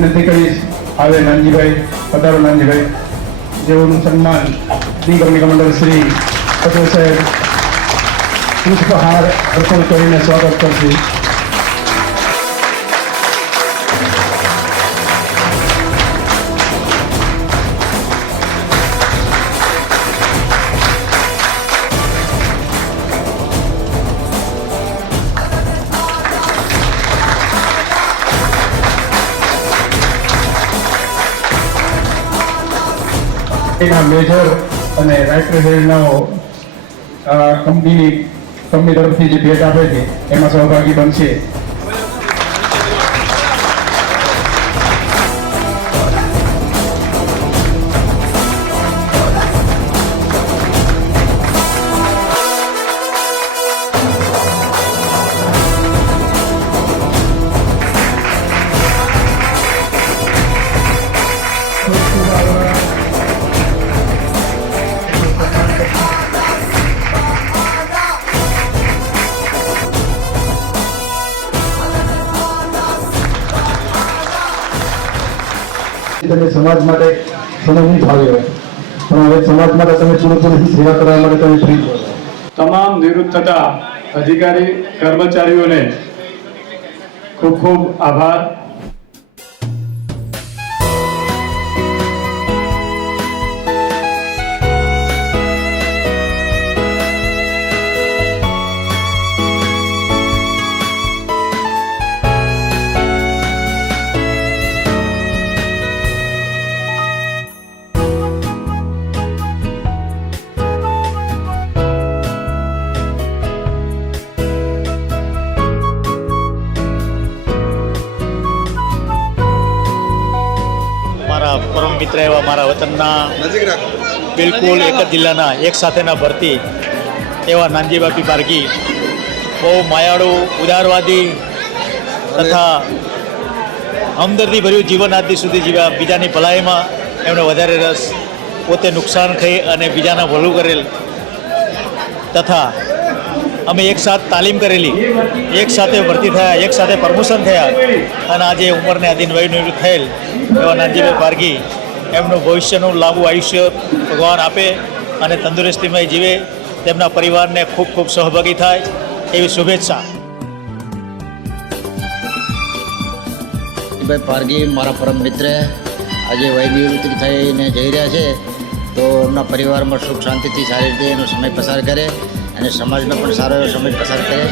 વિનંતી કરીશ આવે નાનજીભાઈ, પધારો નાનજીભાઈ. જેઓનું સન્માન D company commander Shri Patel સાહેબ પુષ્પહાર અર્પણ કરીને સ્વાગત કરશે. એના મેજર અને રાઇટર હેડનો કંપની તરફથી જે ભેટ આપે છે એમાં સહભાગી બનશે. તમે સમાજ માટે સમય નહીં ફાળવ્યો, પણ હવે સમાજ માટે તમે પૂરેપૂરી સેવા કરવા માટે તમે ફ્રી છો. તમામ નિવૃત્ત થતા અધિકારી કર્મચારીઓને ખૂબ ખૂબ આભાર. પરમ મિત્ર એવા મારા વતનના બિલકુલ એક જ જિલ્લાના એક સાથેના ભરતી એવા નાનજીભાઈ પી પારગી બહુ માયાળુ, ઉદારવાદી તથા હમદર્દી ભર્યું જીવન આજ સુધી જીવ્યા. બીજાની ભલાઈમાં એમણે વધારે રસ, પોતે નુકસાન ખાઈ અને બીજાના ભલું કરેલ તથા અમે એક સાથ તાલીમ કરેલી, એક સાથે ભરતી થયા, એક સાથે પ્રમોશન થયા અને આજે ઉંમરને આધીન વય નિવૃત્ત થયેલ એવા નાનજીભાઈ પારગી એમનું ભવિષ્યનું લાંબુ આયુષ્ય ભગવાન આપે અને તંદુરસ્તીમાં જીવે, તેમના પરિવારને ખૂબ ખૂબ સહભાગી થાય એવી શુભેચ્છા. ભાઈ પારગી મારા પરમ મિત્ર આજે વય નિવૃત્તિ થઈને જઈ રહ્યા છે, તો એમના પરિવારમાં સુખ શાંતિથી સારી રીતે એનો સમય પસાર કરે અને સમાજનો પણ સારો એવો સમય પસાર કરે.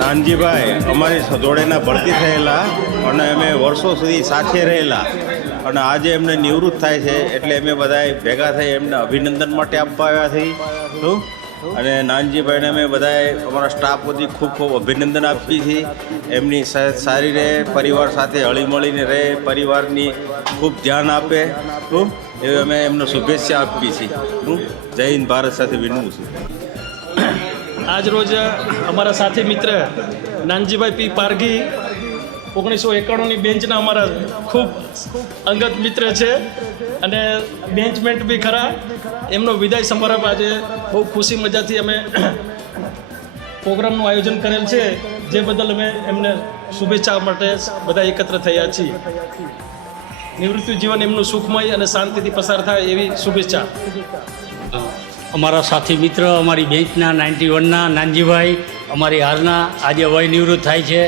નાનજીભાઈ અમારી જોડેના ભરતી થયેલા અને અમે વર્ષો સુધી સાથે રહેલા અને આજે એમને નિવૃત્ત થાય છે એટલે અમે બધાએ ભેગા થઈ એમને અભિનંદન માટે આપવા આવ્યા છીએ. અને નાનજીભાઈને અમે બધાએ અમારા સ્ટાફ બધી ખૂબ ખૂબ અભિનંદન આપીએ છીએ. એમની સારી રહે, પરિવાર સાથે હળીમળીને રહે, પરિવારની ખૂબ ધ્યાન આપે એવી અમે એમને શુભેચ્છા આપીએ છીએ. જય હિન્દ, ભારત સાથે વિનવું છું. આજ રોજ અમારા સાથી મિત્ર નાનજીભાઈ પી પારગી 1991ની બેન્ચના અમારા ખૂબ અંગત મિત્ર છે અને બેન્ચમેન્ટ બી ખરા. એમનો વિદાય સમારંભ આજે બહુ ખુશી મજાથી અમે પ્રોગ્રામનું આયોજન કરેલ છે, જે બદલ અમે એમને શુભેચ્છા માટે બધા એકત્ર થયા છીએ. નિવૃત્તિ જીવન એમનું સુખમય અને શાંતિથી પસાર થાય એવી શુભેચ્છા. અમારા સાથી મિત્ર, અમારી બેન્ચના 91ના નાનજીભાઈ અમારી હાલના આજે વય નિવૃત્ત થાય છે,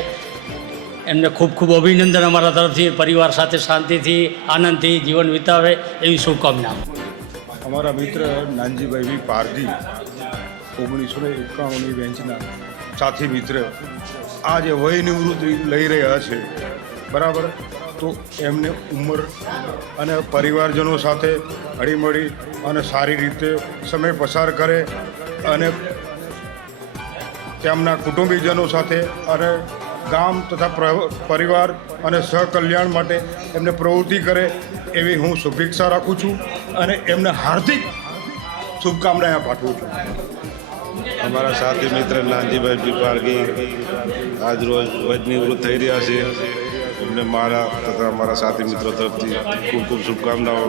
એમને ખૂબ ખૂબ અભિનંદન અમારા તરફથી. પરિવાર સાથે શાંતિથી આનંદથી જીવન વિતાવે એવી શુભકામના. અમારા મિત્ર નાનજીભાઈ વી પારગી 1991ની બેન્ચના સાથી મિત્ર આજે વય નિવૃત્તિ લઈ રહ્યા છે, બરાબર. તો એમને ઉંમર અને પરિવારજનો સાથે હળીમળી અને સારી રીતે સમય પસાર કરે અને તેમના કુટુંબીજનો સાથે અને ગામ તથા પરિવાર અને સહકલ્યાણ માટે એમને પ્રવૃત્તિ કરે એવી હું શુભેચ્છા રાખું છું અને એમને હાર્દિક શુભકામનાઓ પાઠવું છું. અમારા સાથી મિત્ર નાનજીભાઈ પી પારગી આજ રોજ નિવૃત્ત થઈ રહ્યા છે. એમને મારા તથા અમારા સાથી મિત્રો તરફથી ખૂબ ખૂબ શુભકામનાઓ.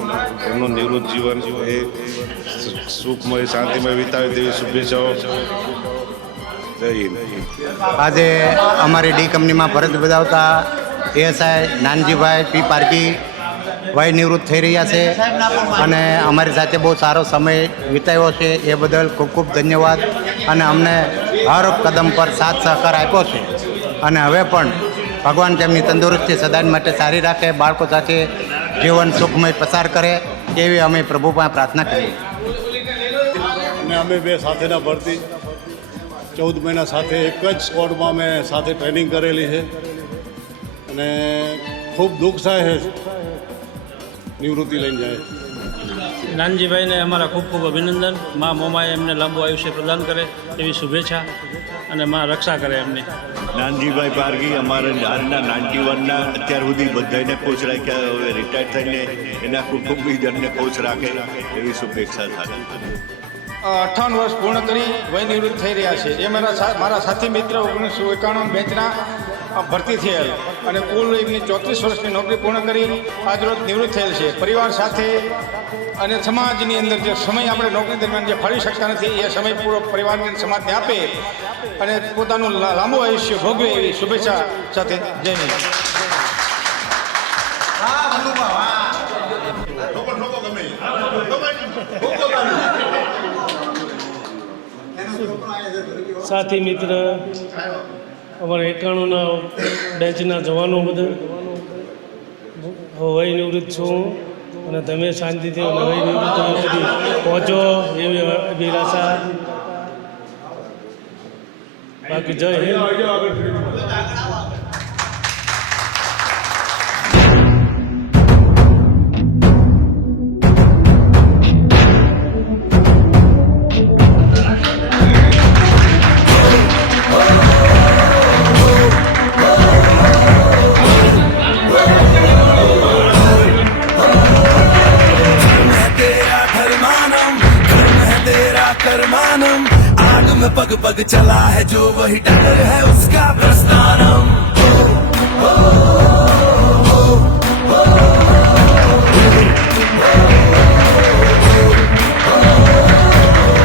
એમનું નિવૃત્ત જીવન એ સુખમય શાંતિમય વિતાવે તેવી શુભેચ્છાઓ. જય હિન્દ. આજે અમારી ડી કંપનીમાં ફરજ બજાવતા એએસઆઈ નાનજીભાઈ પી પારગી વય નિવૃત્ત થઈ રહ્યા છે અને અમારી સાથે બહુ સારો સમય વિતાવ્યો છે. એ બદલ ખૂબ ખૂબ ધન્યવાદ. અને અમને હર કદમ પર સાથ સહકાર આપ્યો છે અને હવે પણ ભગવાન તેમની તંદુરસ્તી સદાય માટે સારી રાખે, બાળકો સાથે જીવન સુખમય પસાર કરે એવી અમે પ્રભુ પાસે પ્રાર્થના કરીએ. અને અમે બે સાથેના ભરતી 14 મહિના સાથે એક જ સ્કોડમાં અમે સાથે ટ્રેનિંગ કરેલી છે અને ખૂબ દુઃખ થાય છે નિવૃત્તિ લઈને જાય. નાનજીભાઈને અમારા ખૂબ ખૂબ અભિનંદન. મા મોમાએ એમને લાંબુ આયુષ્ય પ્રદાન કરે એવી શુભેચ્છા અને મા રક્ષા કરે એમની. નાનજીભાઈ પારગી અમારા હાલના 91ના અત્યાર સુધી બધાને ખુશ રાખ્યા. હવે રિટાયર થઈને એના કુટુંબીજનને ખુશ રાખે એવી શુભેચ્છા થાય. 58 વર્ષ પૂર્ણ કરી વય નિવૃત્ત થઈ રહ્યા છે. એ મારા સાથી મિત્ર 1991 બેચના ભરતી થયેલ અને કુલ એમની 34 વર્ષની નોકરી પૂર્ણ કરી આજરોજ નિવૃત્ત થયેલ છે. પરિવાર સાથે અને સમાજની અંદર જે સમય આપણે નોકરી દરમિયાન જે ફાળવી શકતા નથી એ સમય પૂરો પરિવારને સમાજને આપે અને પોતાનું લાંબુ આયુષ્ય ભોગવે એવી શુભેચ્છા સાથે જય હિન્દ. સાથી મિત્ર અમારા 91ના બેચના જવાનો બધા વય નિવૃત્ત છું અને તમે શાંતિથી વય નિવૃત્ત સુધી પહોંચો એવી અભિલાષા. બાકી જય હિન્દ. पग पग चला है जो वही डगर है उसका प्रस्थानम.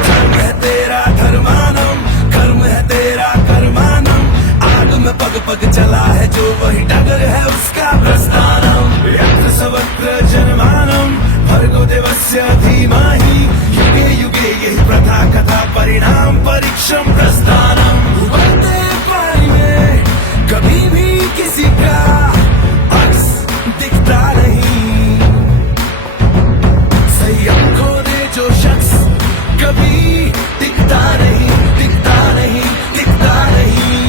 धर्म है तेरा धर्मानम, कर्म है तेरा कर्मानम. आग में पग पग चला है जो वही डगर है उसका प्रस्थानम. यत्र सर्वत्र जन्मानम भर्गो देवस्य धीमहि युगे युगे यही प्रथा कथा परिणाम परीक्षम प्रस्थानम. उबलते पानी में कभी भी किसी का अक्स दिखता नहीं. संयम खो दे जो शख्स कभी दिखता नहीं, दिखता नहीं, दिखता नहीं.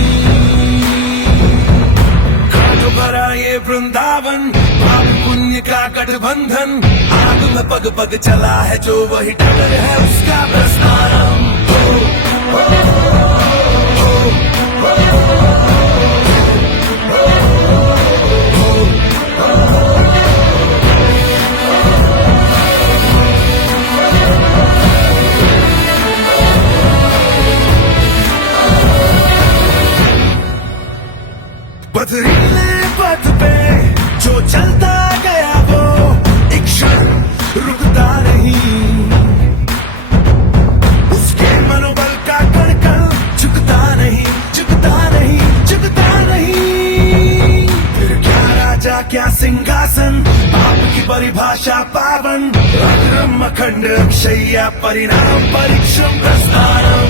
कांटों भरा ये वृंदावन पाप पुण्य का गठबंधन. आग में पग पग चला है जो वही डगर है उसका प्रस्थानम. पथरीले पथ पे जो चलता गया वो एक क्षण रुकता नहीं. उसके मनोबल का कण कण झुकता नहीं, झुकता नहीं, झुकता नहीं. फिर क्या राजा क्या सिंहासन पाप की परिभाषा पावन. अग्रम अखंड अक्षय्या परिणाम परीक्षम प्रस्थानम.